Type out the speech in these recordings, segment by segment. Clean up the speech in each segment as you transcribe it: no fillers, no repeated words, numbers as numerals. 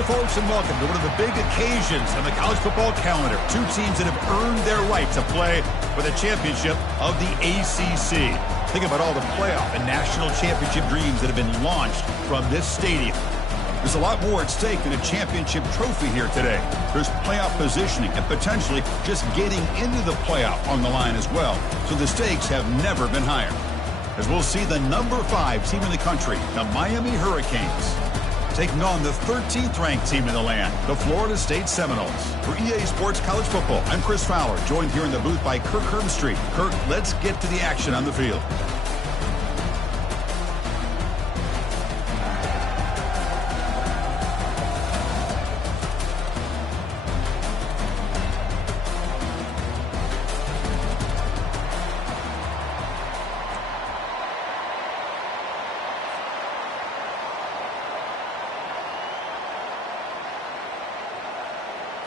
Hi, folks, and welcome to one of the big occasions on the college football calendar. Two teams that have earned their right to play for the championship of the ACC. Think about all the playoff and national championship dreams that have been launched from this stadium. There's a lot more at stake than a championship trophy here today. There's playoff positioning and potentially just getting into the playoff on the line as well. So the stakes have never been higher. As we'll see the number 5 team in the country, the Miami Hurricanes, taking on the 13th ranked team in the land, the Florida State Seminoles. For EA Sports College Football, I'm Chris Fowler, joined here in the booth by Kirk Herbstreit. Kirk, let's get to the action on the field.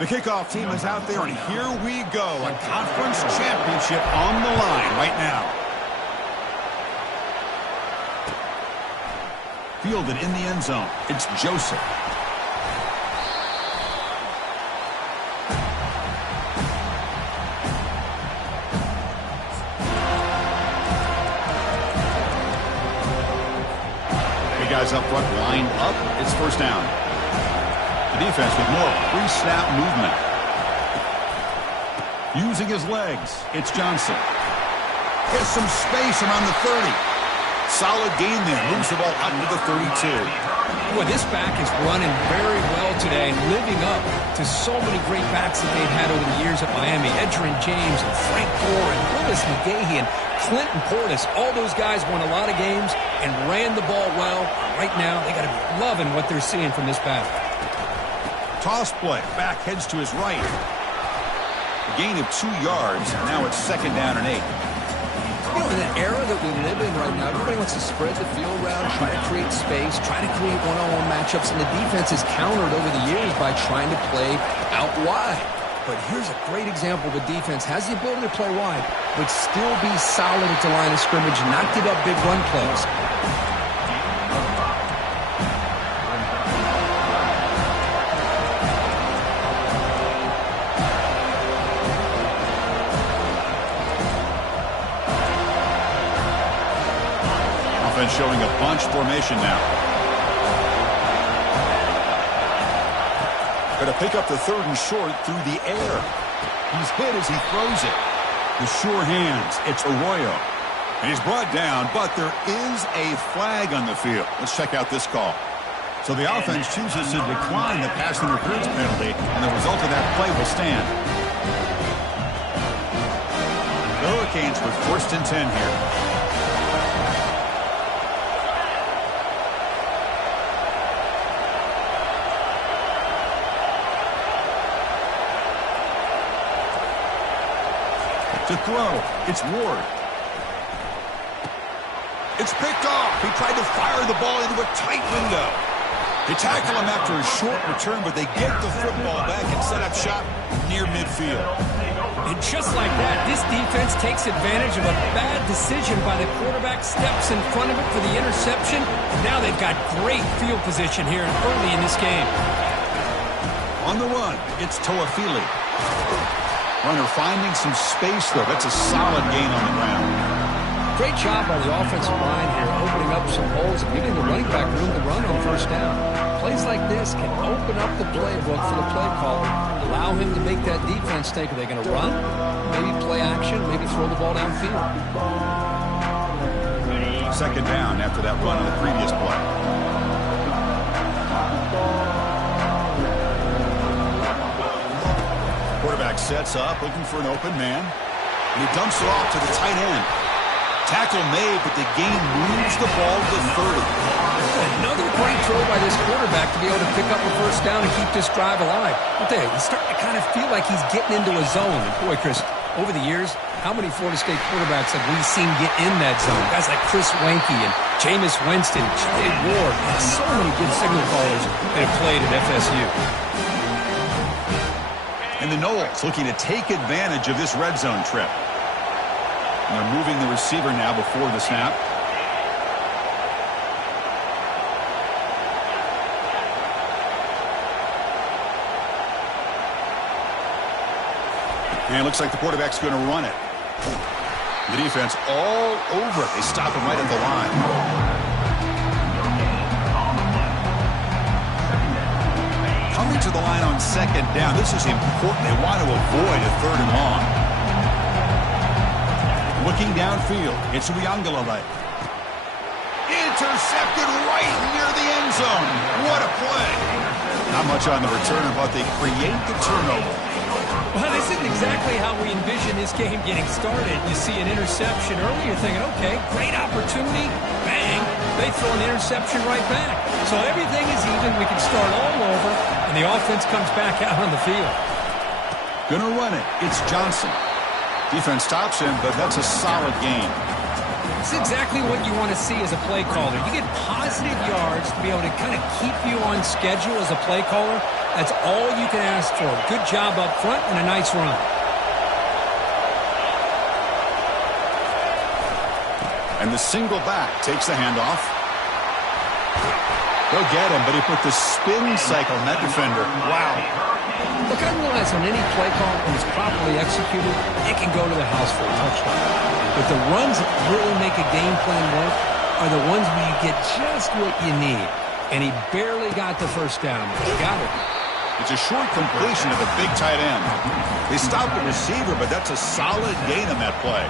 The kickoff team is out there, and here we go. A conference championship on the line right now. Fielded in the end zone. It's Joseph. The guys up front lined up. It's first down. The defense with more pre-snap movement. Using his legs, it's Johnson. Gets some space around the 30. Solid gain there. Moves the ball out to the 32. Boy, this back is running very well today and living up to so many great backs that they've had over the years at Miami. Edgerrin James and Frank Gore and Willis McGahee and Clinton Portis. All those guys won a lot of games and ran the ball well. Right now, they got to be loving what they're seeing from this back. Toss play. Back heads to his right. A gain of 2 yards. Now it's second down and 8. You know, in the era that we live in right now, everybody wants to spread the field around, try to create space, try to create one-on-one matchups, and the defense is countered over the years by trying to play out wide. But here's a great example. The defense has the ability to play wide, but still be solid at the line of scrimmage, not give up big run plays. Showing a bunch formation now. Got to pick up the third and short through the air. He's hit as he throws it. The sure hands. It's Arroyo. And he's brought down, but there is a flag on the field. Let's check out this call. So the offense chooses to decline the pass interference penalty, and the result of that play will stand. The Hurricanes with 1st and 10 here. To throw, it's Ward. It's picked off. He tried to fire the ball into a tight window. They tackle him after a short return, but they get the football back and set up shop near midfield. And just like that, this defense takes advantage of a bad decision by the quarterback, steps in front of it for the interception. Now they've got great field position here early in this game. On the run, it's Toafili. Runner finding some space, though. That's a solid gain on the ground. Great job by the offensive line here, opening up some holes and giving the running back room to run on first down. Plays like this can open up the playbook for the play caller, allow him to make that defense think, are they going to run? Maybe play action, maybe throw the ball downfield. Second down after that run on the previous play. Quarterback sets up, looking for an open man. And he dumps it off to the tight end. Tackle made, but the gain moves the ball to 30. Another great throw by this quarterback to be able to pick up a first down and keep this drive alive. But there, he's starting to kind of feel like he's getting into a zone. And boy, Chris, over the years, how many Florida State quarterbacks have we seen get in that zone? Guys like Chris Weinke and Jameis Winston, Jay Ward, and so many good signal callers that have played at FSU. And the Noles looking to take advantage of this red zone trip. And they're moving the receiver now before the snap. And it looks like the quarterback's going to run it. The defense all over it. They stop him right at the line. Coming to the line on second down. This is important. They want to avoid a third and long. Looking downfield. It's Uiagalelei. Intercepted right near the end zone. What a play. Not much on the return, but they create the turnover. Well, this isn't exactly how we envision this game getting started. You see an interception early, you're thinking, okay, great opportunity. Bang. They throw an interception right back. So everything is even. We can start all over, and the offense comes back out on the field. Gonna run it. It's Johnson. Defense stops him, but that's a solid gain. It's exactly what you want to see as a play caller. You get positive yards to be able to kind of keep you on schedule as a play caller. That's all you can ask for. Good job up front and a nice run. And the single back takes the handoff. They'll get him, but he put the spin cycle on that defender. Wow. Look, I realize on any play call, when it's properly executed, it can go to the house for a touchdown. But the runs that really make a game plan work are the ones where you get just what you need. And he barely got the first down. He got it. It's a short completion to the big tight end. They stopped the receiver, but that's a solid gain on that play.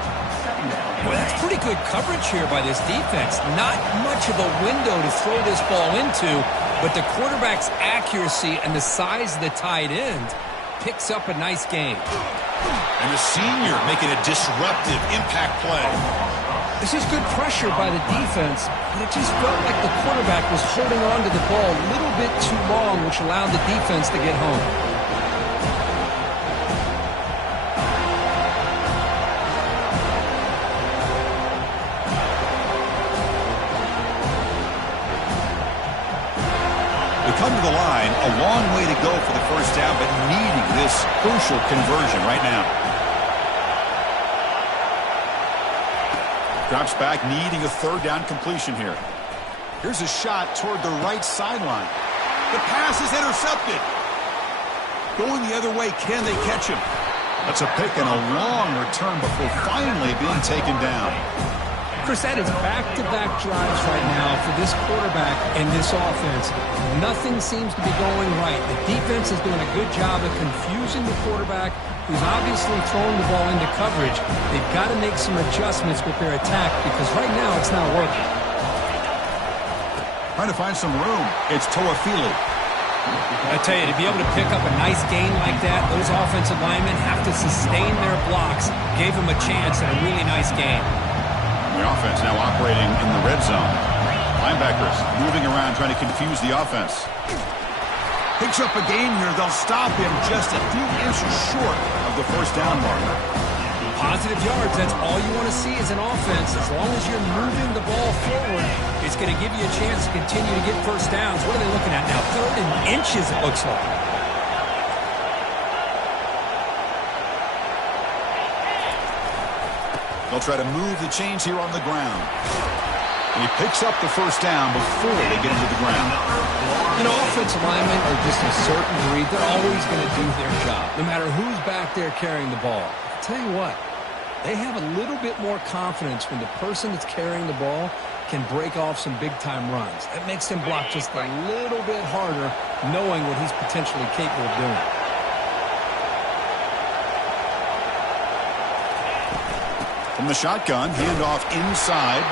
Well, that's pretty good coverage here by this defense. Not much of a window to throw this ball into, but the quarterback's accuracy and the size of the tight end picks up a nice game. And the senior making a disruptive impact play. This is good pressure by the defense, but it just felt like the quarterback was holding on to the ball a little bit too long, which allowed the defense to get home. Come to the line, a long way to go for the first down, but needing this crucial conversion right now. Drops back, needing a third down completion here. Here's a shot toward the right sideline. The pass is intercepted. Going the other way, can they catch him? That's a pick and a long return before finally being taken down. Chris, that is back-to-back drives right now for this quarterback and this offense. Nothing seems to be going right. The defense is doing a good job of confusing the quarterback, who's obviously throwing the ball into coverage. They've got to make some adjustments with their attack because right now it's not working. Trying to find some room. It's Toafili. I tell you, to be able to pick up a nice gain like that, those offensive linemen have to sustain their blocks. Gave them a chance and a really nice game. The offense now operating in the red zone. Linebackers moving around, trying to confuse the offense. Picks up a gain here. They'll stop him just a few inches short of the first down marker. Positive yards, that's all you want to see as an offense. As long as you're moving the ball forward, it's going to give you a chance to continue to get first downs. What are they looking at now? 3rd and inches, it looks like. They'll try to move the chains here on the ground. And he picks up the first down before they get into the ground. You know, offensive linemen are just a certain breed. They're always going to do their job, no matter who's back there carrying the ball. I'll tell you what, they have a little bit more confidence when the person that's carrying the ball can break off some big-time runs. That makes them block just a little bit harder, knowing what he's potentially capable of doing. From the shotgun, handoff inside.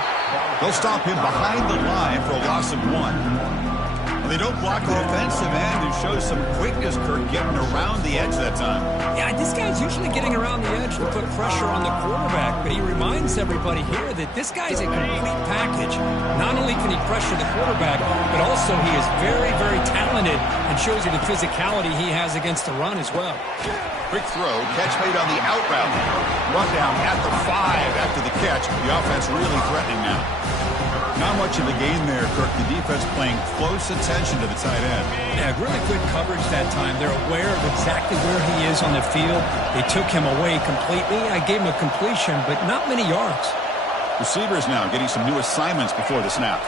They'll stop him behind the line for a loss of 1. Well, they don't block the defensive end who shows some quickness, Kirk, getting around the edge that time. Yeah, this guy's usually getting around the edge to put pressure on the quarterback, but he reminds everybody here that this guy's a complete package. Not only can he pressure the quarterback, but also he is very, very talented and shows you the physicality he has against the run as well. Quick throw, catch made on the out route. Run down at the 5 after the catch. The offense really threatening now. Not much of a gain there, Kirk. The defense playing close attention to the tight end. Yeah, really good coverage that time. They're aware of exactly where he is on the field. They took him away completely. I gave him a completion, but not many yards. Receivers now getting some new assignments before the snap.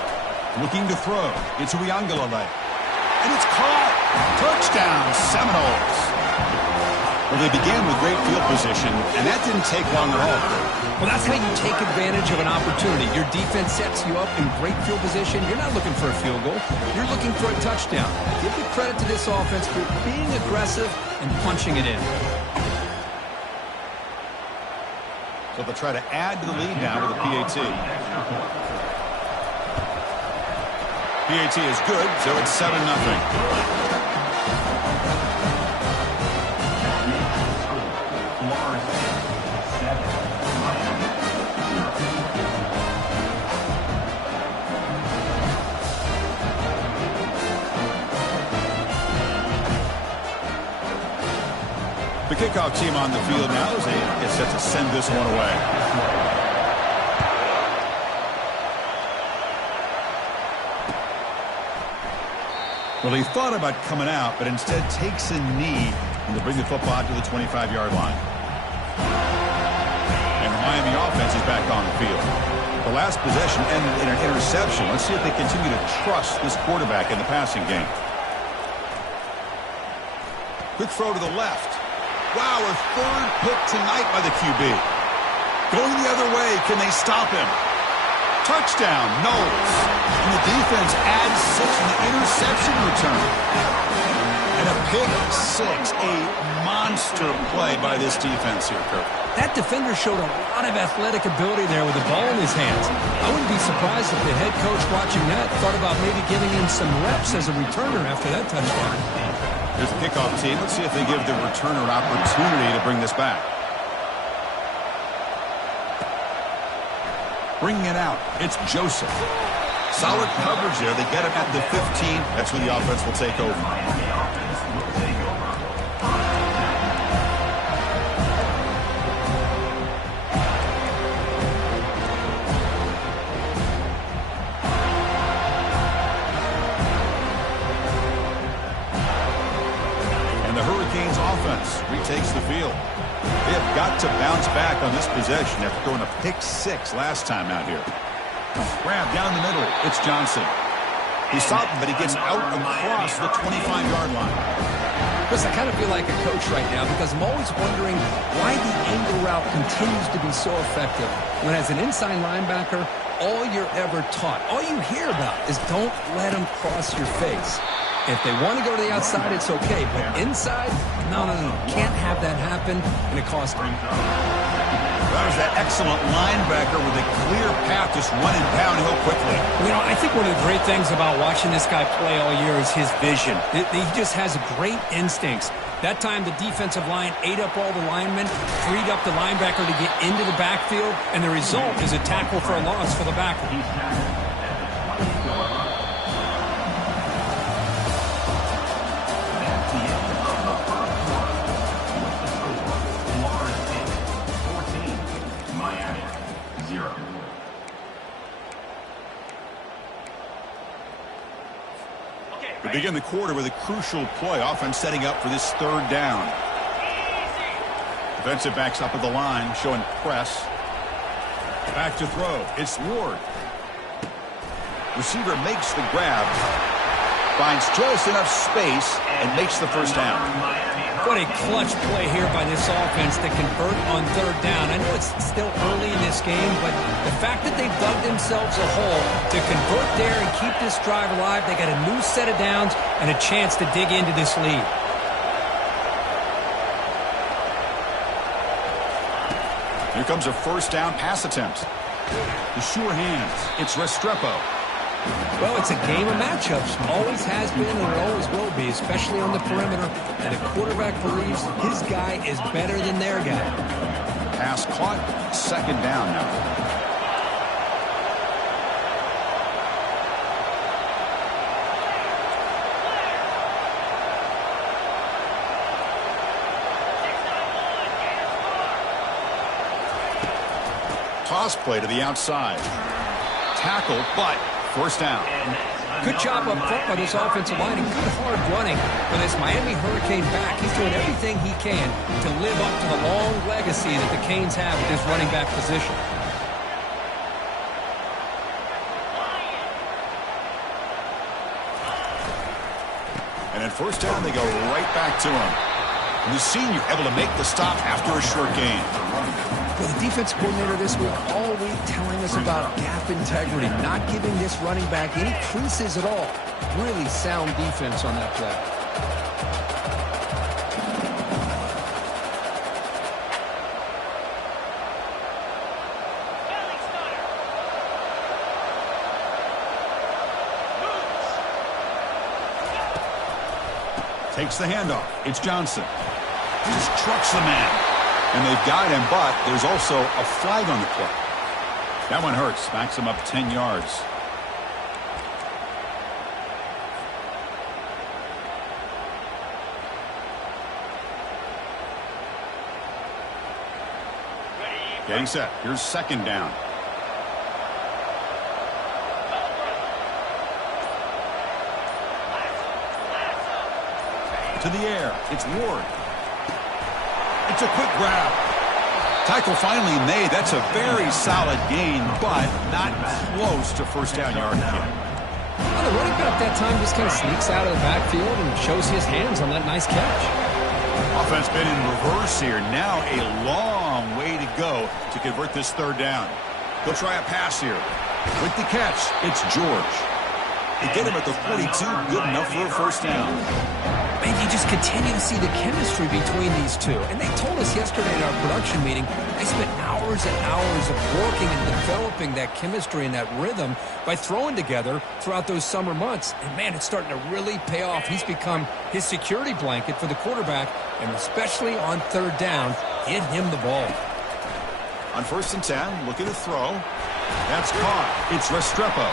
Looking to throw. It's Uiagalelei. And it's caught. Touchdown, Seminoles. Well, they began with great field position, and that didn't take long at all. Well, that's how you take advantage of an opportunity. Your defense sets you up in great field position. You're not looking for a field goal. You're looking for a touchdown. Give the credit to this offense for being aggressive and punching it in. So they'll try to add to the lead now with a PAT. PAT is good, so it's 7-0. The kickoff team on the field now as they get set to send this one away. Well, he thought about coming out, but instead takes a knee and to bring the football to the 25-yard line. And the Miami offense is back on the field. The last possession ended in an interception. Let's see if they continue to trust this quarterback in the passing game. Quick throw to the left. Wow, a third pick tonight by the QB. Going the other way, can they stop him? Touchdown, Knowles. And the defense adds 6 in the interception return. And a pick 6, a monster play by this defense here, Kirk. That defender showed a lot of athletic ability there with the ball in his hands. I wouldn't be surprised if the head coach watching that thought about maybe giving him some reps as a returner after that touchdown. Here's the kickoff team. Let's see if they give the returner an opportunity to bring this back. Bringing it out, it's Joseph. Solid coverage there. They get him at the 15. That's where the offense will take over. And the Hurricanes offense retakes the field. They have got to bounce back on this possession after throwing a pick 6 last time out here. Grab down the middle. It's Johnson. He stopped him, but he gets out across the 25-yard line. Chris, I kind of feel like a coach right now because I'm always wondering why the angle route continues to be so effective. When as an inside linebacker, all you're ever taught, all you hear about is don't let them cross your face. If they want to go to the outside, it's okay. But inside, no. Can't have that happen, and it costs them. That was that excellent linebacker with a clear path just running downhill quickly. You know, I think one of the great things about watching this guy play all year is his vision. He just has great instincts. That time, the defensive line ate up all the linemen, freed up the linebacker to get into the backfield, and the result is a tackle for a loss for the backer. We begin the quarter with a crucial play. Offense setting up for this third down. Defensive backs up at the line, showing press. Back to throw. It's Ward. Receiver makes the grab. Finds just enough space and makes the first down. What a clutch play here by this offense to convert on third down. I know it's still early in this game, but the fact that they've dug themselves a hole to convert there and keep this drive alive, they got a new set of downs and a chance to dig into this lead. Here comes a first down pass attempt. The sure hands. It's Restrepo. Well, it's a game of matchups. Always has been and it always will be, especially on the perimeter. And the quarterback believes his guy is better than their guy. Pass caught. Second down now. Toss play to the outside. Tackle, but first down. Good job up front by this offensive line and good hard running for this Miami Hurricane back. He's doing everything he can to live up to the long legacy that the Canes have with this running back position. And at first down, they go right back to him. And the senior able to make the stop after a short gain. Well, the defense coordinator this week all week telling us about gap integrity, not giving this running back any creases at all. Really sound defense on that play. Takes the handoff. It's Johnson. Just trucks the man. And they've got him, but there's also a flag on the play. That one hurts. Backs him up 10 yards. Getting set. Here's second down. To the air. It's Ward. It's a quick grab. Tackle finally made. That's a very solid gain, but not close to first down yard again. Well, the running back that time just kind of sneaks out of the backfield and shows his hands on that nice catch. Offense been in reverse here. Now a long way to go to convert this third down. He'll try a pass here. With the catch, it's George. They get him at the 42. Good enough for a first down. Man, you just continue to see the chemistry between these two. And they told us yesterday in our production meeting, they spent hours and hours of working and developing that chemistry and that rhythm by throwing together throughout those summer months. And, man, it's starting to really pay off. He's become his security blanket for the quarterback, and especially on third down, get him the ball. On 1st and 10, look at the throw. That's caught. It's Restrepo.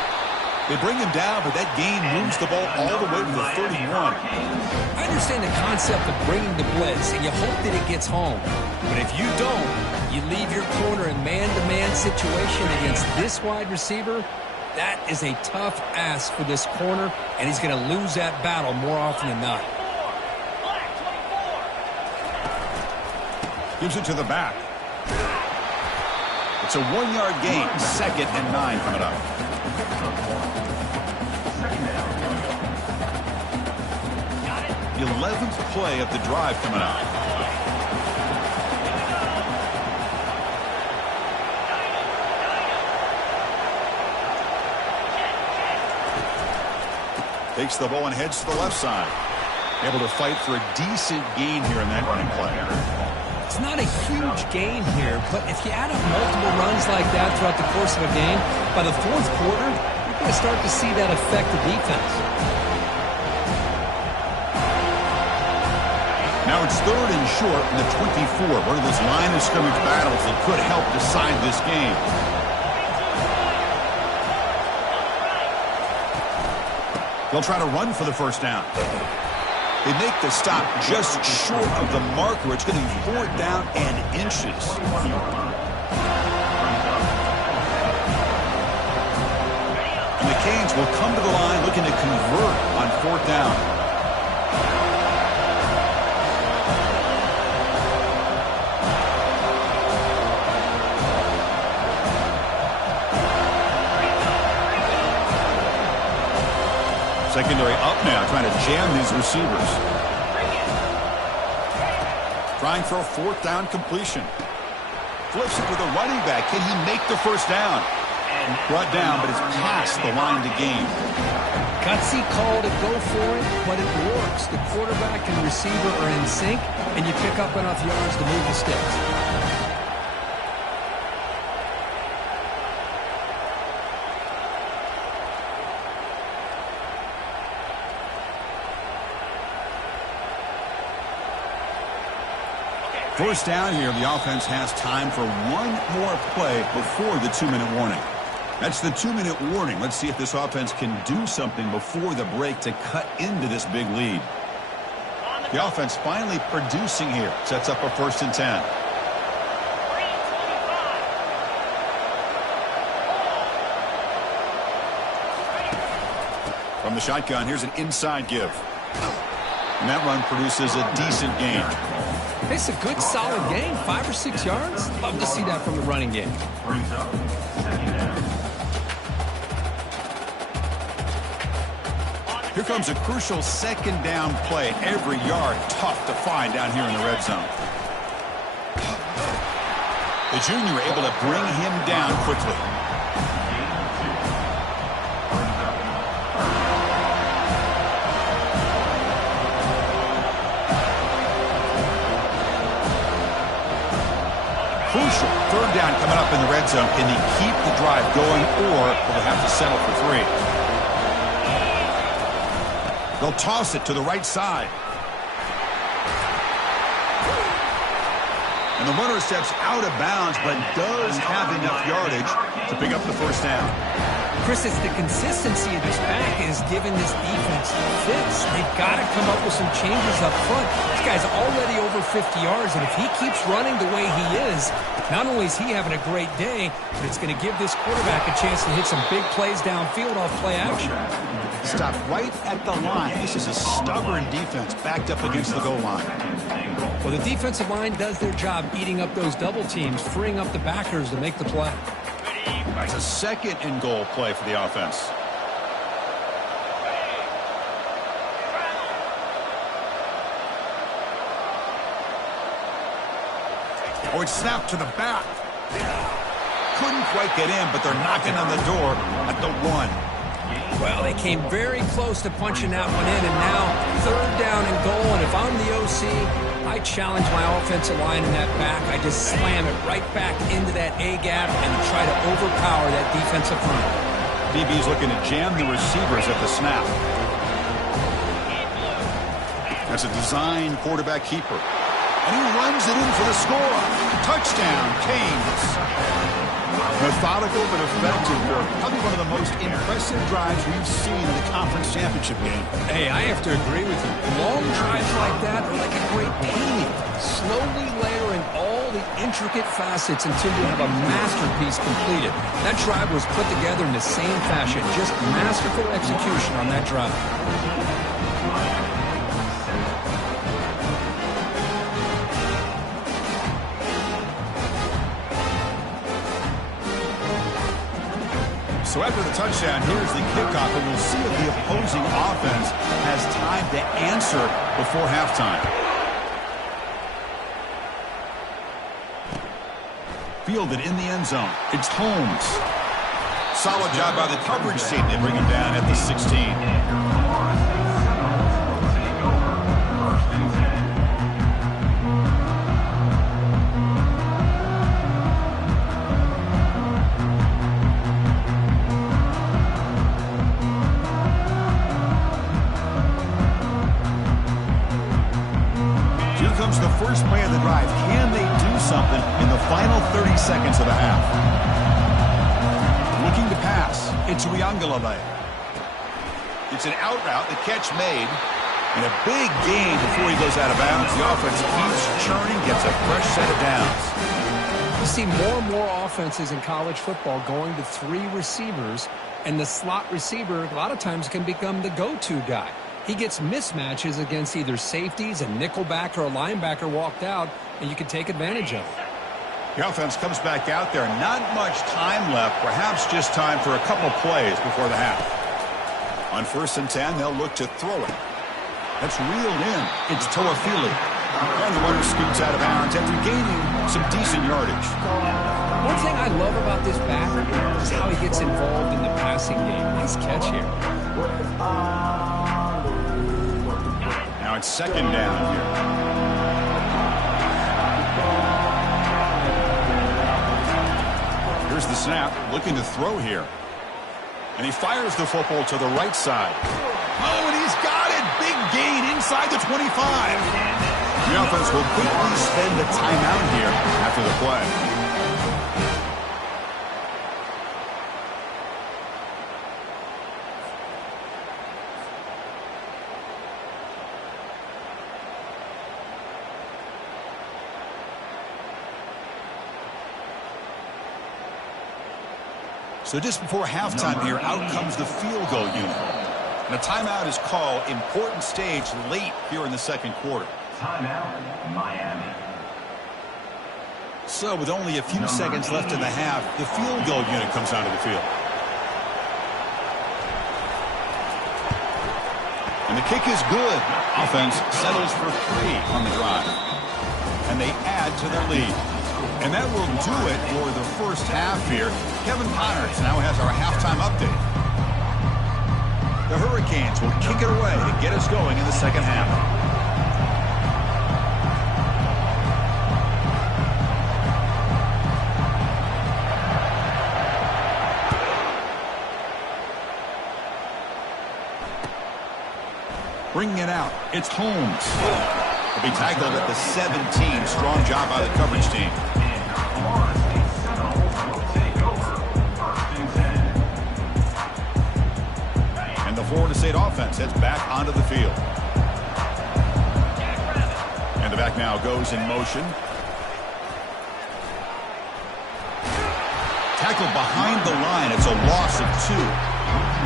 They bring him down, but that gain moves the ball all the way to the 31. I understand the concept of bringing the blitz, and you hope that it gets home. But if you don't, you leave your corner in man-to-man situation against this wide receiver. That is a tough ask for this corner, and he's going to lose that battle more often than not. Gives it to the back. It's a 1-yard gain. 2nd and 9 coming up. 11th play of the drive coming up. Takes the ball and heads to the left side. Able to fight for a decent gain here in that running play. It's not a huge gain here, but if you add up multiple runs like that throughout the course of a game, by the 4th quarter, you're going to start to see that affect the defense. Now it's 3rd and short in the 24. One of those line of scrimmage battles that could help decide this game. They'll try to run for the first down. They make the stop just short of the marker. It's going to be 4th down and inches. And the Canes will come to the line looking to convert on 4th down. Secondary up now, trying to jam these receivers. Trying for a 4th down completion. Flips it with a running back. Can he make the first down? And brought down, but it's past the line to gain. Gutsy call to go for it, but it works. The quarterback and receiver are in sync, and you pick up enough yards to move the sticks. First down here, the offense has time for one more play before the 2-minute warning. That's the 2-minute warning. Let's see if this offense can do something before the break to cut into this big lead. The offense finally producing here. Sets up a 1st and 10. From the shotgun, here's an inside give. And that run produces a decent gain. It's a good, solid game. 5 or 6 yards. Love to see that from the running game. Here comes a crucial second down play. Every yard tough to find down here in the red zone. The junior able to bring him down quickly. Crucial. Third down coming up in the red zone. Can they keep the drive going, or will they have to settle for 3? They'll toss it to the right side. And the runner steps out of bounds, but does have enough yardage to pick up the first down. Chris, it's the consistency of this back is giving this defense fits. They've got to come up with some changes up front. This guy's already over 50 yards, and if he keeps running the way he is, not only is he having a great day, but it's going to give this quarterback a chance to hit some big plays downfield off play action. Stop right at the line. This is a stubborn defense backed up against the goal line. Well, the defensive line does their job eating up those double teams, freeing up the backers to make the play. It's a second and goal play for the offense. Oh, it's snapped to the back. Couldn't quite get in, but they're knocking on the door at the 1. Well, they came very close to punching that one in, and now third down and goal. And if I'm the OC, I challenge my offensive line in that back. I just slam it right back into that A-gap and try to overpower that defensive front. DB's looking to jam the receivers at the snap. That's a design quarterback keeper. And he runs it in for the score. Touchdown, Canes. Methodical but effective. Probably one of the most impressive drives we've seen in the conference championship game. Hey, I have to agree with you. Long drives like that are like a great painting. Slowly layering all the intricate facets until you have a masterpiece completed. That drive was put together in the same fashion. Just masterful execution on that drive. So after the touchdown, here's the kickoff, and we'll see if the opposing offense has time to answer before halftime. Fielded in the end zone. It's Holmes. Solid job by the coverage team. They bring him down at the 16. The first play of the drive. Can they do something in the final 30 seconds of the half? Looking to pass. It's Uiagalelei. It's an out route. The catch made. And a big gain before he goes out of bounds. The offense keeps churning, gets a fresh set of downs. You see more and more offenses in college football going to 3 receivers, and the slot receiver a lot of times can become the go-to guy. He gets mismatches against either safeties, a nickelbacker, or a linebacker walked out, and you can take advantage of it. The offense comes back out there. Not much time left. Perhaps just time for a couple plays before the half. On 1st and 10, they'll look to throw it. That's reeled in. It's Toafili. And the runner scoots out of bounds after gaining some decent yardage. One thing I love about this back is how he gets involved in the passing game. Nice catch here. Now it's second down here. Here's the snap, looking to throw here. And he fires the football to the right side. Oh, and he's got it! Big gain inside the 25. The offense will quickly spend the timeout here after the play. So just before halftime here, out comes the field goal unit. And a timeout is called. Important stage late here in the second quarter. Timeout, Miami. So with only a few seconds left in the half, the field goal unit comes onto the field. And the kick is good. Offense settles for 3 on the drive. And they add to their lead. And that will do it for the first half here. Kevin Connors now has our halftime update. The Hurricanes will kick it away to get us going in the second half. Bringing it out, it's Holmes. He'll be tackled at the 17. Strong job by the coverage team. And the Florida State offense heads back onto the field. And the back now goes in motion. Tackled behind the line. It's a loss of 2.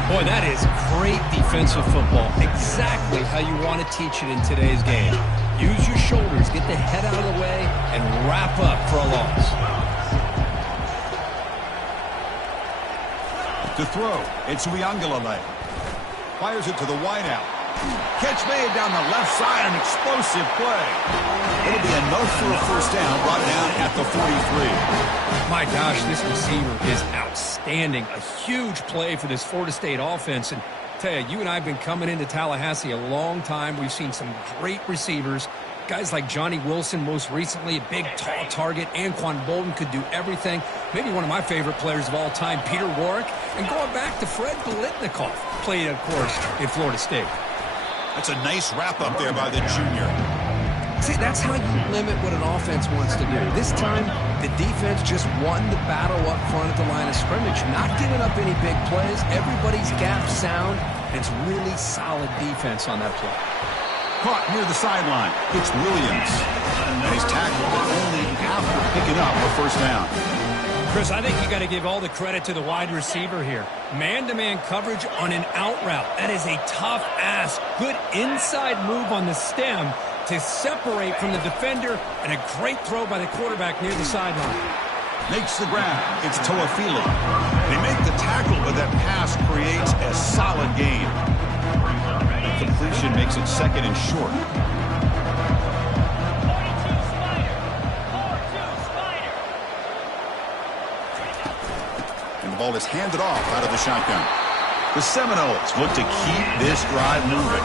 Boy, that is great defensive football. Exactly how you want to teach it in today's game. Use your shoulders, get the head out of the way, and wrap up for a loss. To throw, it's Uiagalelei. Fires it to the wideout. Catch made down the left side, an explosive play. It'll be enough for a first down, brought down at the 43. My gosh, this receiver is outstanding. A huge play for this Florida State offense. And tell you, you and I have been coming into Tallahassee a long time. We've seen some great receivers. Guys like Johnny Wilson, most recently, a big, tall target. Anquan Bolden could do everything. Maybe one of my favorite players of all time, Peter Warrick. And going back to Fred Biletnikoff, played, of course, in Florida State. That's a nice wrap-up there by the junior. See, that's how you limit what an offense wants to do. This time, the defense just won the battle up front at the line of scrimmage. Not giving up any big plays. Everybody's gap sound. And it's really solid defense on that play. Caught near the sideline. It's Williams. And he's tackled, but only after picking up a first down. Chris, I think you got to give all the credit to the wide receiver here. Man-to-man coverage on an out route. That is a tough ask. Good inside move on the stem to separate from the defender, and a great throw by the quarterback near the sideline. Makes the grab. It's Toafili. They make the tackle, but that pass creates a solid gain. Completion makes it second and short. And the ball is handed off out of the shotgun. The Seminoles look to keep this drive moving.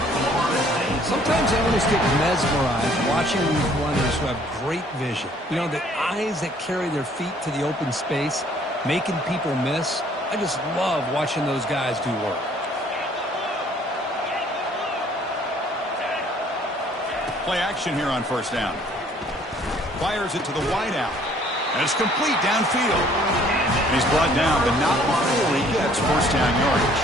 Sometimes analysts get mesmerized watching these runners who have great vision. You know, the eyes that carry their feet to the open space, making people miss. I just love watching those guys do work. Play action here on first down. Fires it to the wideout. And it's complete downfield. And he's brought down, but not before he gets first down yardage.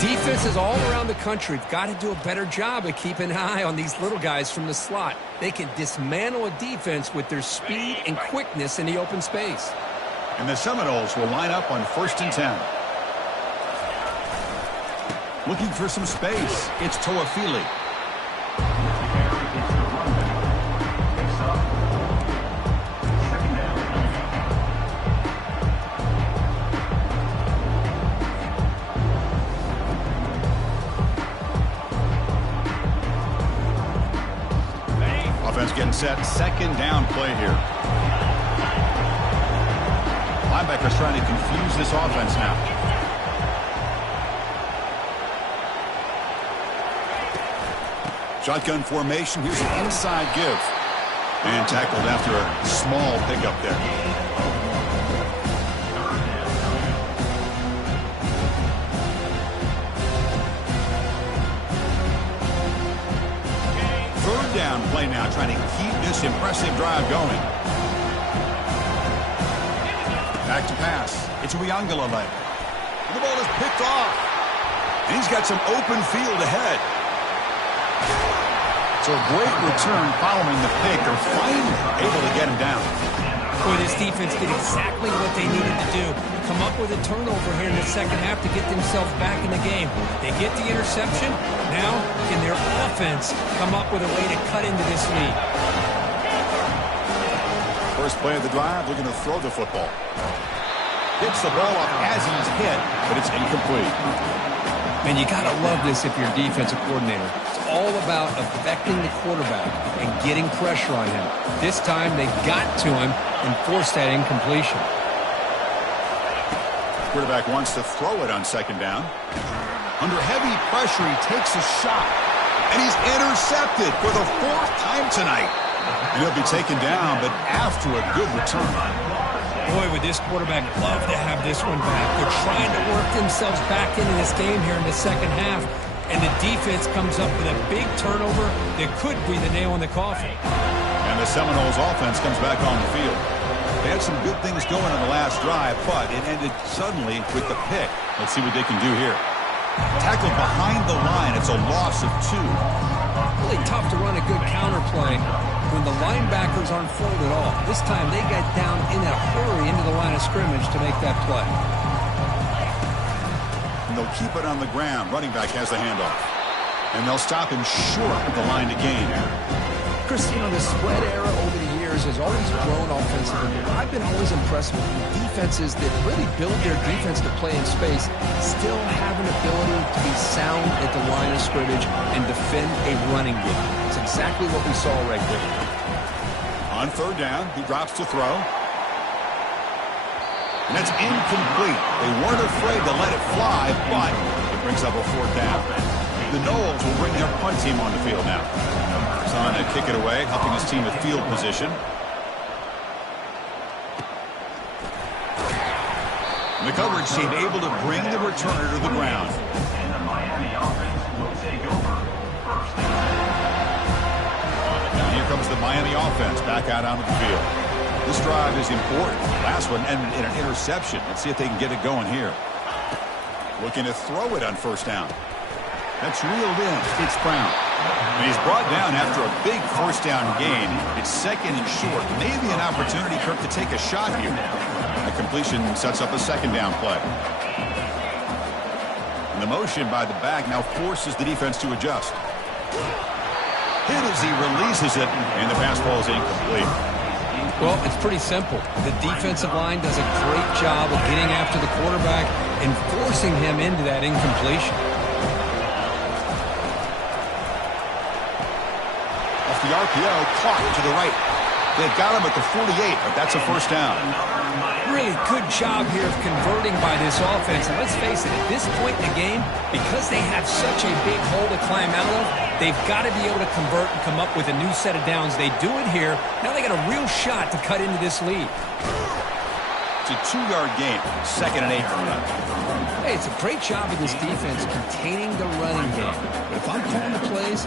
Defenses all around the country have got to do a better job of keeping an eye on these little guys from the slot. They can dismantle a defense with their speed and quickness in the open space. And the Seminoles will line up on 1st and 10. Looking for some space. It's Toafili. Getting set, second down play here. Linebackers trying to confuse this offense now. Shotgun formation, here's an inside give. And tackled after a small pickup there. Down play now, trying to keep this impressive drive going. Back to pass. It's Uiagalelei. The ball is picked off. And he's got some open field ahead. So a great return following the pick. They're finally able to get him down. Boy, this defense did exactly what they needed to do. Come up with a turnover here in the second half to get themselves back in the game. They get the interception. Now, can their offense come up with a way to cut into this lead? First play of the drive, looking to throw the football. Gets the ball off as he's hit, but it's incomplete. Man, you got to love this if you're a defensive coordinator. It's all about affecting the quarterback and getting pressure on him. This time, they got to him and forced that incompletion. Quarterback wants to throw it on second down. Under heavy pressure, he takes a shot. And he's intercepted for the 4th time tonight. And he'll be taken down, but after a good return. Boy, would this quarterback love to have this one back. They're trying to work themselves back into this game here in the second half. And the defense comes up with a big turnover that could be the nail in the coffin. And the Seminoles offense comes back on the field. They had some good things going on the last drive, but it ended suddenly with the pick. Let's see what they can do here. Tackled behind the line. It's a loss of 2. Really tough to run a good counter play when the linebackers aren't forward at all. This time they got down in a hurry into the line of scrimmage to make that play. And they'll keep it on the ground. Running back has the handoff. And they'll stop him short of the line to gain. Chris, you know, the spread era over the years has always grown offensively. I've been always impressed with the defenses that really build their defense to play in space, still have an ability to be sound at the line of scrimmage and defend a running game. It's exactly what we saw right there. On third down, he drops to throw. And that's incomplete. They weren't afraid to let it fly, but it brings up a 4th down. The Noles will bring their punt team on the field now. He's on to kick it away, helping his team with field position. The coverage team able to bring the returner to the ground. And the Miami offense will take over first down. Now here comes the Miami offense back out onto the field. This drive is important. Last one ended in an interception. Let's see if they can get it going here. Looking to throw it on first down. That's reeled in. It's Brown. And he's brought down after a big first down gain. It's second and short. Maybe an opportunity, Kirk, to take a shot here. The completion sets up a second down play. And the motion by the back now forces the defense to adjust. Hit as he releases it, and the pass ball is incomplete. Well, it's pretty simple. The defensive line does a great job of getting after the quarterback and forcing him into that incompletion. Off the RPO, caught to the right. They've got him at the 48, but that's a first down. Really good job here of converting by this offense. And let's face it, at this point in the game, because they have such a big hole to climb out of, they've got to be able to convert and come up with a new set of downs. They do it here. Now they got a real shot to cut into this lead. It's a 2-yard gain. 2nd and 8 coming up. Hey, it's a great job of this defense containing the running game. But if I'm calling the plays,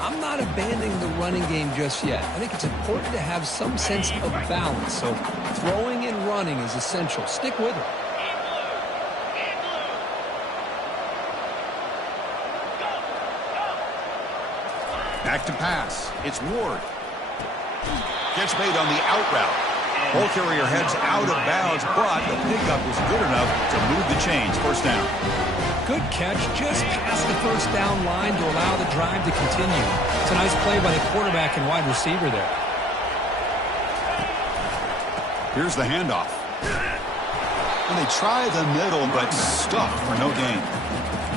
I'm not abandoning the running game just yet. I think it's important to have some sense of balance. So throwing and running is essential. Stick with it. Back to pass. It's Ward. Gets made on the out route. Ball carrier heads out of bounds, but the pickup is good enough to move the chains. First down. Good catch just past the first down line to allow the drive to continue. It's a nice play by the quarterback and wide receiver there. Here's the handoff. And they try the middle, but stuffed for no gain.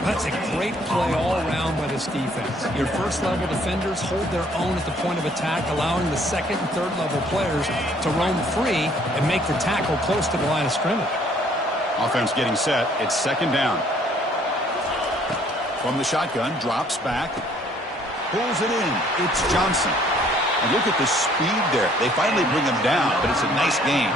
That's a great play all around by this defense. Your first-level defenders hold their own at the point of attack, allowing the second and third-level players to roam free and make the tackle close to the line of scrimmage. Offense getting set. It's second down. From the shotgun, drops back. Pulls it in. It's Johnson. And look at the speed there. They finally bring him down, but it's a nice gain.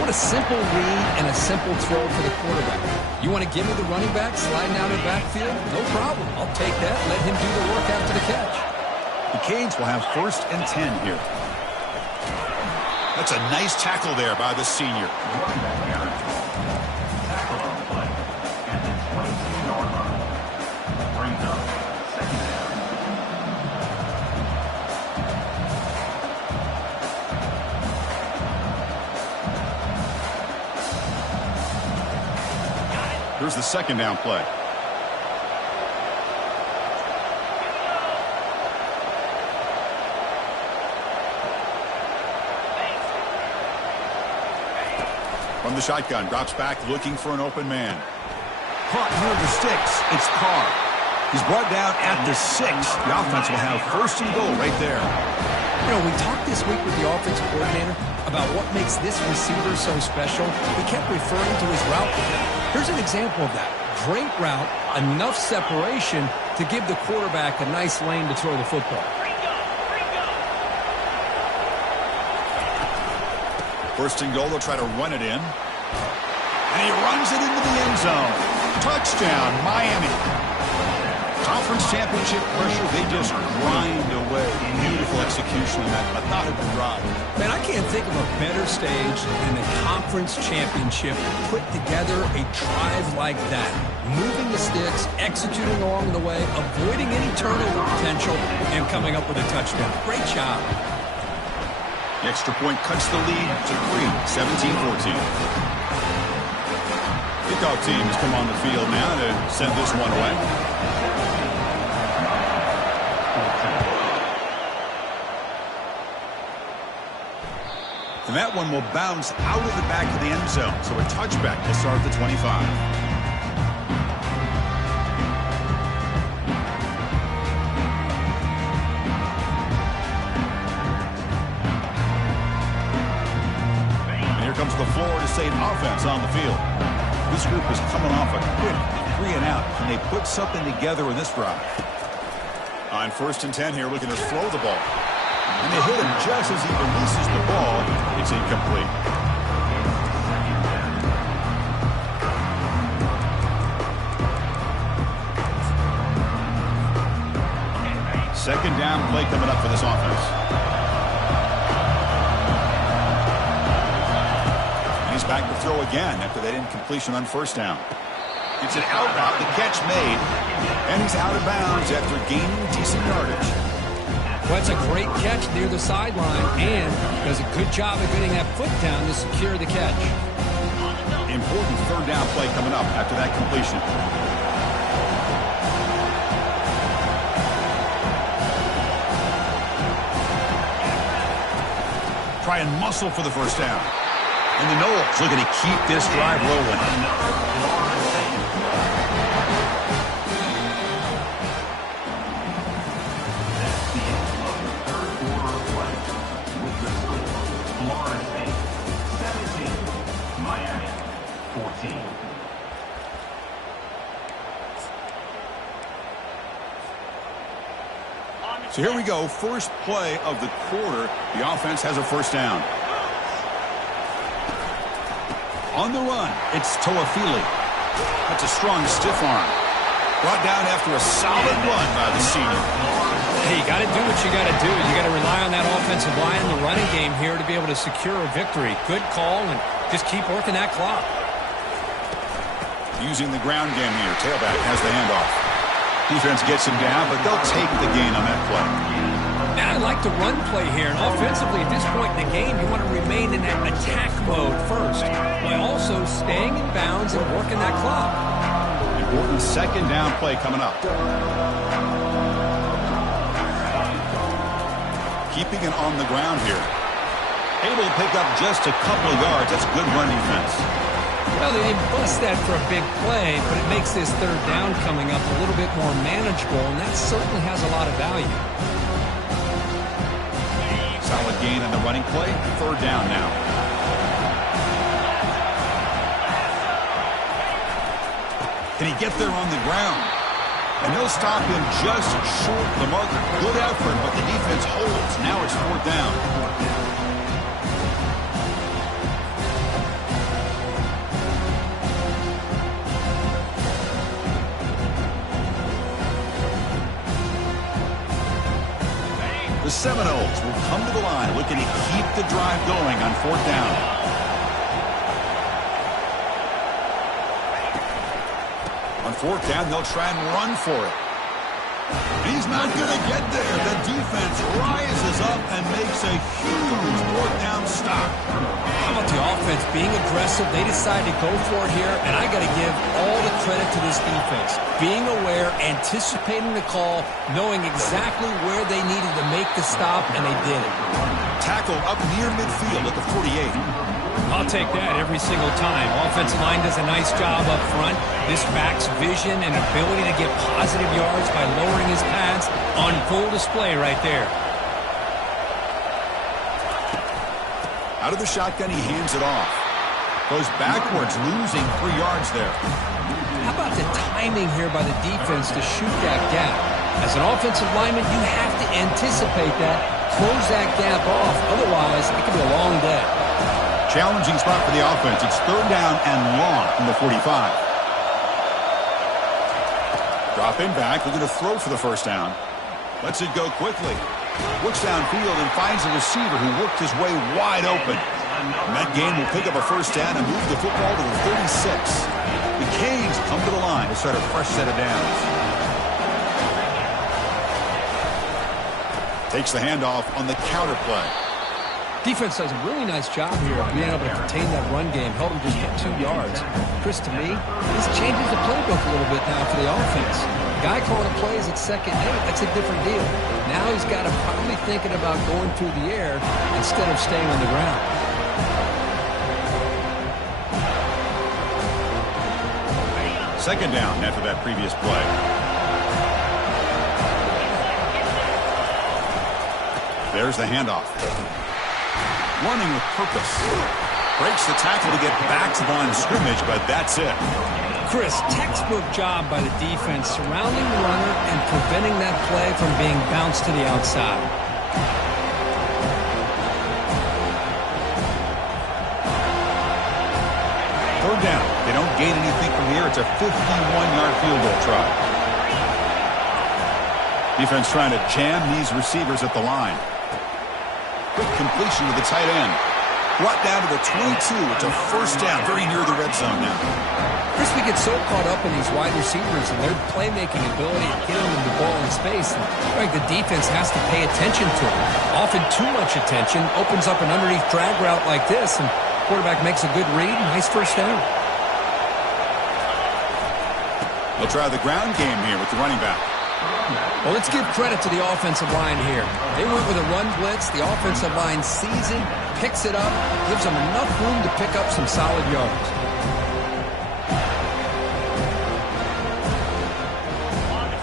What a simple read and a simple throw for the quarterback. You want to give me the running back sliding out of the backfield? No problem. I'll take that. Let him do the work after the catch. The Canes will have 1st and 10 here. That's a nice tackle there by the senior. Here's the second down play. From the shotgun, drops back looking for an open man. caught near the sticks. It's Carr. He's brought down at the 6. The offense will have first and goal right there. You know, we talked this week with the offensive coordinator about what makes this receiver so special. He kept referring to his route. Here's an example of that. Great route, enough separation to give the quarterback a nice lane to throw the football. First and goal, they'll try to run it in. And he runs it into the end zone. Touchdown, Miami. Conference championship pressure, they just grind away. Beautiful execution in that methodical drive. Man, I can't think of a better stage than the conference championship to put together a drive like that. Moving the sticks, executing along the way, avoiding any turnover potential, and coming up with a touchdown. Great job. The extra point cuts the lead to 3, 17-14. Kickoff team has come on the field now to send this one away. And that one will bounce out of the back of the end zone. So a touchback to start the 25. And here comes the Florida State offense on the field. This group is coming off a quick 3 and out. Can they put something together in this drive? On 1st and 10 here, looking to throw the ball. And they hit him just as he releases the ball. It's incomplete. Second down play coming up for this offense. And he's back to throw again after that incompletion on 1st down. It's an out route, the catch made, and he's out of bounds after gaining decent yardage. Well, that's a great catch near the sideline, and does a good job of getting that foot down to secure the catch. Important 3rd down play coming up after that completion. Try and muscle for the 1st down. And the Noles looking to keep this drive rolling. So here we go, first play of the quarter. The offense has a 1st down. On the run, it's Toafili. That's a strong stiff arm. Brought down after a solid run by the senior. Hey, you got to do what you got to do. You got to rely on that offensive line and the running game here to be able to secure a victory. Good call, and just keep working that clock. Using the ground game here. Tailback has the handoff. Defense gets him down, but they'll take the gain on that play. And I like the run play here. And offensively, at this point in the game, you want to remain in that attack mode first, while also staying in bounds and working that clock. Important 2nd down play coming up. Keeping it on the ground here. Able to pick up just a couple of yards. That's good run defense. Well, they didn't bust that for a big play, but it makes this 3rd down coming up a little bit more manageable, and that certainly has a lot of value. Solid gain on the running play. 3rd down now. Can he get there on the ground? And they'll stop him just short of the marker. Good effort, but the defense holds. Now it's 4th down. The Seminoles will come to the line looking to keep the drive going on 4th down. On 4th down, they'll try and run for it. He's not going to get there. The defense rises up and makes a huge 4th down stop. How about the offense being aggressive? They decide to go for it here, and I got to give all the credit to this defense. Being aware, anticipating the call, knowing exactly where they needed to make the stop, and they did it. Tackle up near midfield at the 48. I'll take that every single time. Offensive line does a nice job up front. This back's vision and ability to get positive yards by lowering his pads on full display right there. Out of the shotgun, he hands it off. Goes backwards, losing 3 yards there. How about the timing here by the defense to shoot that gap? As an offensive lineman, you have to anticipate that, close that gap off. Otherwise, it could be a long day. Challenging spot for the offense. It's 3rd down and long from the 45. Drop in back, looking to throw for the 1st down. Lets it go quickly. Looks downfield and finds a receiver who worked his way wide open. And that game will pick up a 1st down and move the football to the 36. The Canes come to the line to start a fresh set of downs. Takes the handoff on the counter play. Defense does a really nice job here of being able to contain that run game, held him just for 2 yards. Chris, to me, this changes the playbook a little bit now for the offense. The guy calling plays at 2nd and 8, that's a different deal. Now he's got to probably thinking about going through the air instead of staying on the ground. Second down after that previous play. There's the handoff. Running with purpose. Breaks the tackle to get back to the line of scrimmage, but that's it. Chris, textbook job by the defense surrounding the runner and preventing that play from being bounced to the outside. Third down. They don't gain anything from here. It's a 51-yard field goal try. Defense trying to jam these receivers at the line. Quick completion to the tight end. Brought down to the 22. It's a 1st down, very near the red zone now. Chris, we get so caught up in these wide receivers and their playmaking ability to get them the ball in space. And like the defense has to pay attention to them. Often too much attention opens up an underneath drag route like this, and quarterback makes a good read. Nice 1st down. They'll try the ground game here with the running back. Well, let's give credit to the offensive line here. They went with a run blitz. The offensive line sees it, picks it up, gives them enough room to pick up some solid yards.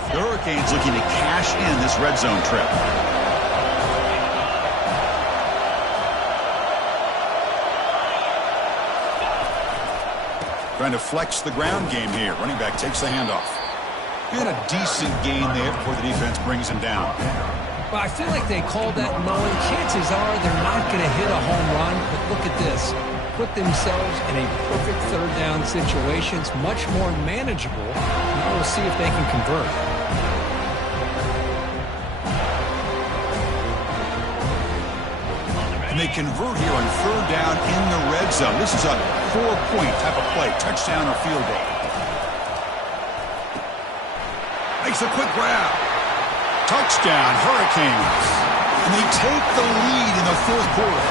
The Hurricanes looking to cash in this red zone trip. Trying to flex the ground game here. Running back takes the handoff. Been a decent gain there before the defense brings him down. Well, I feel like they called that knowing chances are they're not going to hit a home run. But look at this. Put themselves in a perfect 3rd down situation. It's much more manageable. Now we'll see if they can convert. And they convert here on 3rd down in the red zone. This is a 4-point type of play. Touchdown or field goal. Makes a quick grab. Touchdown, Hurricanes. And they take the lead in the 4th quarter.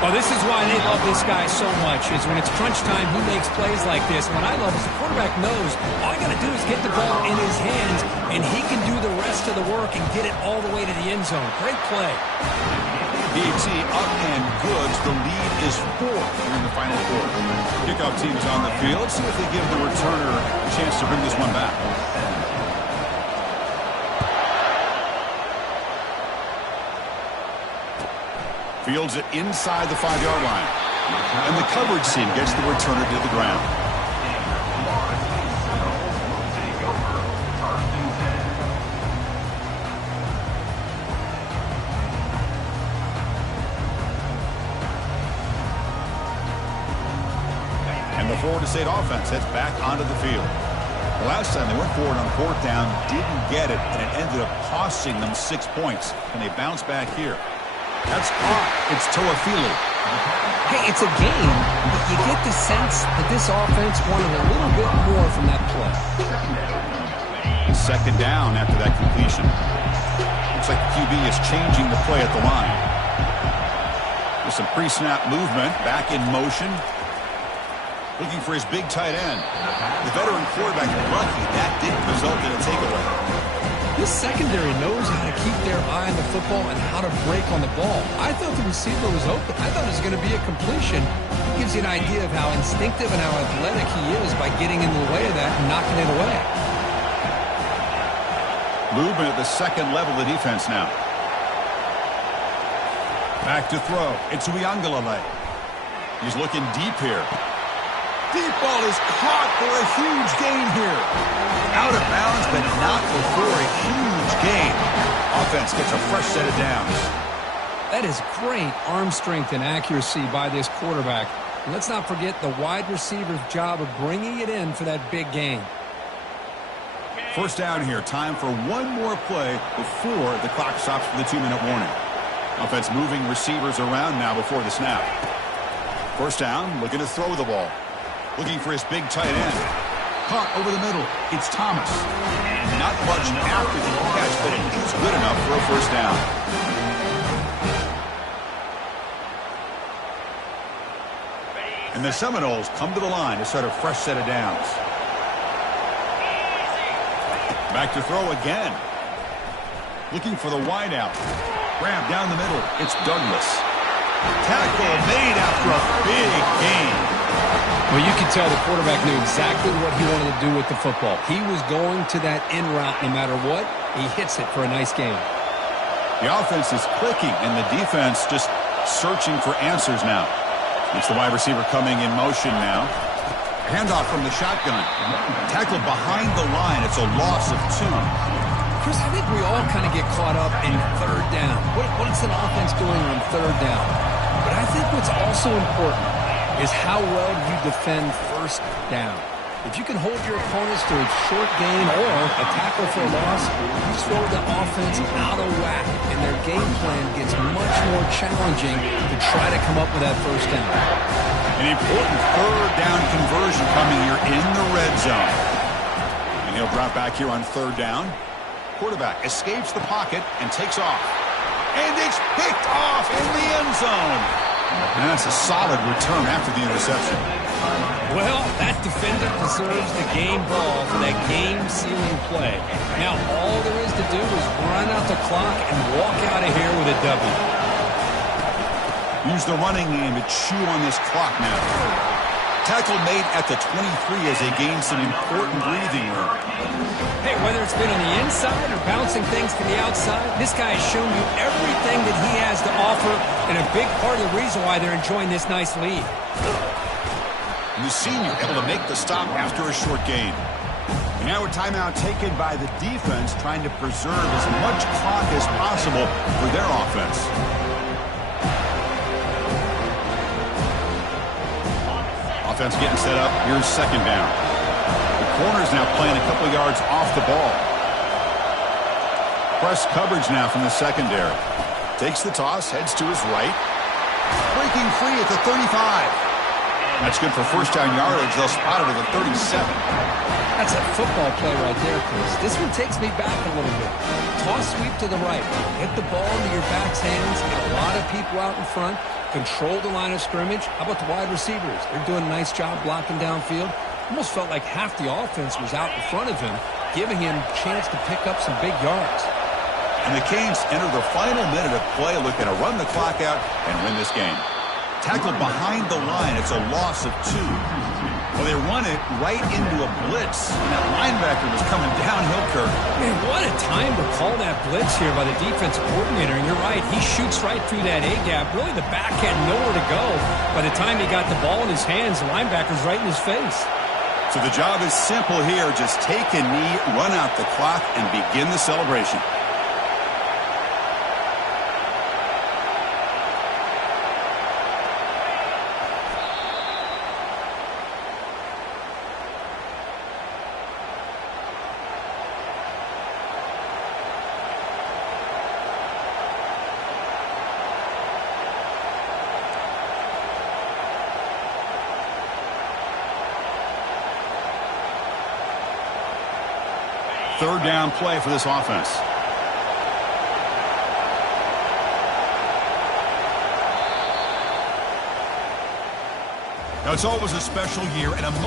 Well, this is why they love this guy so much, is when it's crunch time, he makes plays like this. What I love is the quarterback knows all you got to do is get the ball in his hands, and he can do the rest of the work and get it all the way to the end zone. Great play. PAT up and good. The lead is 4 here in the final quarter. Kickoff team is on the field. Let's see if they give the returner a chance to bring this one back. Fields it inside the 5-yard line. And the coverage team gets the returner to the ground. And the Florida State offense heads back onto the field. The last time they went forward on 4th down, didn't get it, and it ended up costing them 6 points. Can they bounce back here? That's caught. It's Toafili. Hey, it's a game, but you get the sense that this offense wanted a little bit more from that play. 2nd down after that completion. Looks like the QB is changing the play at the line. With some pre-snap movement, back in motion. Looking for his big tight end. The veteran quarterback lucky that didn't result in a takeaway. This secondary knows how to keep their eye on the football and how to break on the ball. I thought the receiver was open. I thought it was going to be a completion. It gives you an idea of how instinctive and how athletic he is by getting in the way of that and knocking it away. Movement at the second level of the defense now. Back to throw. It's Uiagalelei. He's looking deep here. Deep ball is caught for a huge gain here. Out of bounds, but not before a huge gain. Offense gets a fresh set of downs. That is great arm strength and accuracy by this quarterback. And let's not forget the wide receiver's job of bringing it in for that big gain. First down here. Time for one more play before the clock stops for the 2-minute warning. Offense moving receivers around now before the snap. First down, looking to throw the ball. Looking for his big tight end. Caught over the middle. It's Thomas. Not much after the catch, but it is good enough for a first down. And the Seminoles come to the line to start a fresh set of downs. Back to throw again. Looking for the wideout. Grab down the middle. It's Douglas. Tackle made after a big gain. Well, you can tell the quarterback knew exactly what he wanted to do with the football. He was going to that in route no matter what. He hits it for a nice gain. The offense is clicking, and the defense just searching for answers now. It's the wide receiver coming in motion now. Handoff from the shotgun. Tackled behind the line. It's a loss of 2. Chris, I think we all kind of get caught up in third down. What's an offense doing on third down? But I think what's also important is how well you defend first down. If you can hold your opponents to a short gain or a tackle for a loss, you throw the offense out of whack, and their game plan gets much more challenging to try to come up with that first down. An important third down conversion coming here in the red zone. And he'll drop back here on third down. Quarterback escapes the pocket and takes off. And it's picked off in the end zone. And that's a solid return after the interception. Well, that defender deserves the game ball for that game-sealing play. Now, all there is to do is run out the clock and walk out of here with a W. Use the running game to chew on this clock now. Tackle made at the 23 as they gain some important breathing room. Hey, whether it's been on the inside or bouncing things to the outside, this guy has shown you everything that he has to offer, and a big part of the reason why they're enjoying this nice lead. And the senior able to make the stop after a short gain. And now a timeout taken by the defense, trying to preserve as much clock as possible for their offense. Offense getting set up. Here's second down. The corner's now playing a couple yards off the ball. Press coverage now from the secondary. Takes the toss, heads to his right. Breaking free at the 35. That's good for first down yardage. They'll spot it at the 37. That's a football play right there, Chris. This one takes me back a little bit. Toss sweep to the right. Get the ball into your back's hands. A lot of people out in front. Control the line of scrimmage. How about the wide receivers? They're doing a nice job blocking downfield. Almost felt like half the offense was out in front of him, giving him a chance to pick up some big yards. And the Canes enter the final minute of play, looking to run the clock out and win this game. Tackled behind the line. It's a loss of 2. Well, they run it right into a blitz, and that linebacker was coming downhill, Kirk. Man, what a time to call that blitz here by the defensive coordinator. And you're right, he shoots right through that A-gap. Really, the back had nowhere to go. By the time he got the ball in his hands, the linebacker's right in his face. So the job is simple here. Just take a knee, run out the clock, and begin the celebration. Third down play for this offense. Now, it's always a special year and a moment.